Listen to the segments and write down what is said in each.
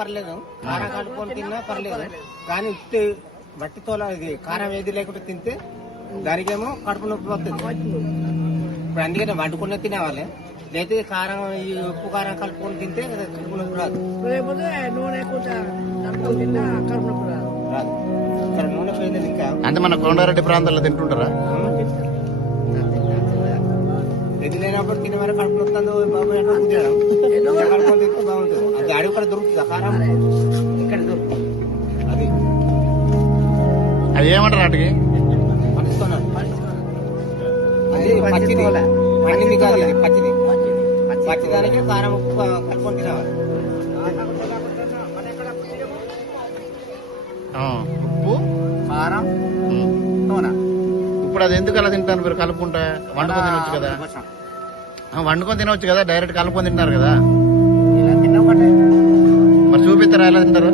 పర్లేదు. కారం కలుపుకొని తిన్నా పర్లేదు. కానీ ఉత్తి మట్టితో ఇది కారం ఏది లేకుండా తింటే దానికేమో కడుపు నొప్పి వస్తుంది. ఇప్పుడు అందుకనే వండుకునే తినేవాళ్ళే. లేకపోతే కారం ఈ ఉప్పు కారం కలుపుకొని తింటే కడుపు నొప్పి రాదు. నూనె రాదు. ఇక్కడ పోయింది ఇంకా అంటే మన కొండారెడ్డి ప్రాంతాల్లో తింటుంటారా? లేనప్పుడు తినే వరకు కడుపు నొప్పుతుందో బాబు ఎక్కడ కలుపుకొని తింటే బాగుంటుంది. అది అడవి కూడా దొరుకుతుంది కారం. ఇక్కడ దొరుకుతుంది అది. అది ఏమంటారు వాటికి అది పచ్చిది. పండింది కాదు ఇది పచ్చిది. పచ్చిదానికి కారం ఉప్పు కలుపుకొని తినాలి ఆ. ఉప్పు? కారం. నూనె ఇప్పుడు అది ఎందుకు అలా తింటారు మీరు కలుపుకుంటా? వండుకొని తినొచ్చు కదా. వండుకొని తినవచ్చు కదా డైరెక్ట్ కలుపుకొని తింటారు కదా. మరి చూపిస్తారా ఎలా తింటారు?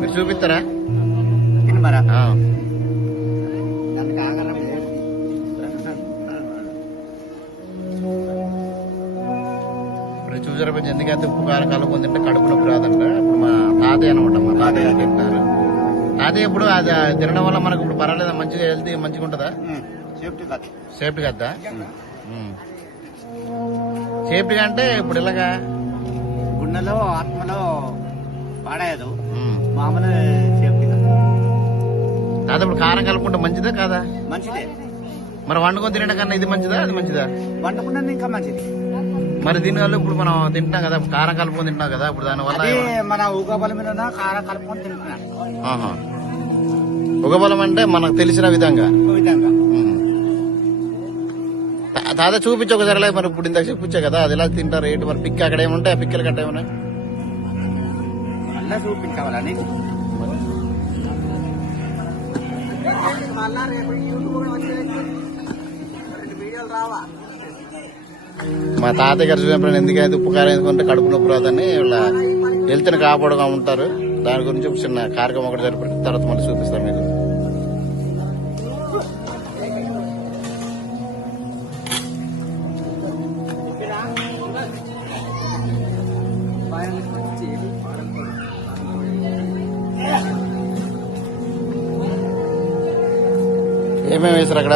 మీరు చూపిస్తారా. ఇప్పుడు చూసారా కొంచెం ఎందుకంటే ఉప్పు కారం కలుపుకొని తింటే కడుపు నొప్పి రాదంట. ఇప్పుడు మా తాతయ్య అనమాట మా తాతయ్య తింటున్నారు తాతయ్య ఇప్పుడు అది తినడం వల్ల మనకు ఇప్పుడు పర్వాలేదా? మంచిగా హెల్తీ మంచిగా ఉంటుందా సేఫ్టీ కాదు. సేఫ్టీ కదా? సేఫ్టీగా అంటే ఇప్పుడు ఇలాగా గుండెలో ఆత్మలో పాడేయదు. ఉమ్. మామూలు సేఫ్టీ కాదు ఇప్పుడు కారం కలుపుకుంటే మంచిదా కాదా? మంచిదే. మరి వండుకొని తినడం కన్నా ఇది మంచిదా? అది మంచిదా? వండుకున్నది ఇంకా మంచిది. మరి దీనివల్ల ఇప్పుడు మనం తింటాం కదా కారం కలుపుకొని తింటాం కదా ఇప్పుడు దానివల్ల మన ఊగబల మీద కారం కలుపుకొని తింటున్నా. ఉగబలం అంటే మనకు తెలిసిన విధంగా. విధంగా. తాత చూపించు ఒకసారి మరి ఇప్పుడు ఇందాక చూపించా కదా అది ఎలా తింటారు ఏంటి మరి పిక్ అక్కడ ఏముంటాయి ఆ పిక్కలు కట్ట ఏమన్నా మళ్ళా చూపించాలని మళ్ళా రేపు యూట్యూబ్ వీడియోలు రావా మా తాతయ్య గారు చూసినప్పుడు ఎందుకైతే ఉప్పు కారం వేసుకుంటే కడుపు నొప్పి రాదని వీళ్ళ హెల్త్ని కాపాడుగా ఉంటారు దాని గురించి చిన్న కార్యక్రమం ఒకటి జరిపి తర్వాత మళ్ళీ చూపిస్తాం మీకు. ఏమేమి వేసారు అక్కడ?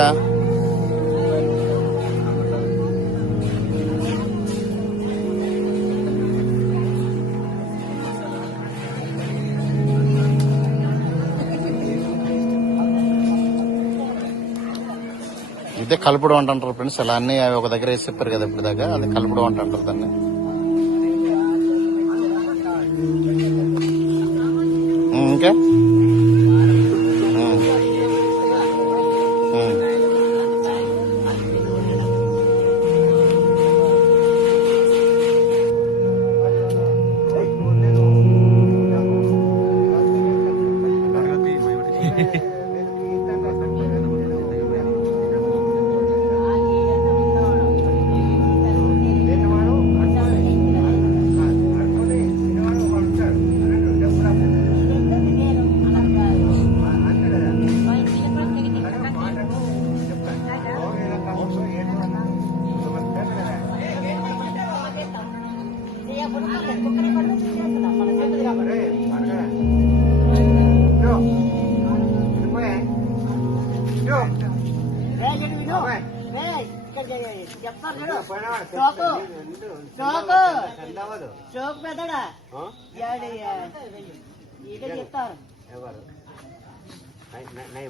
ఇదే కలుపుడు వంట అంటారు ఫ్రెండ్స్. అలా అన్ని అవి ఒక దగ్గర వేసి చెప్పారు కదా ఇప్పుడు దాకా అది కలుపుడు వంట అంటారు దాన్ని. ఇంకా?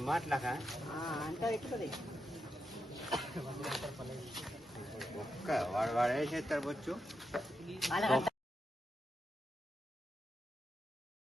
మాట్లాక ఆ, అంతా ఎక్కుతుంది ఒక్క వాడు వాడు ఏ చేస్తారు వాళ్ళకంట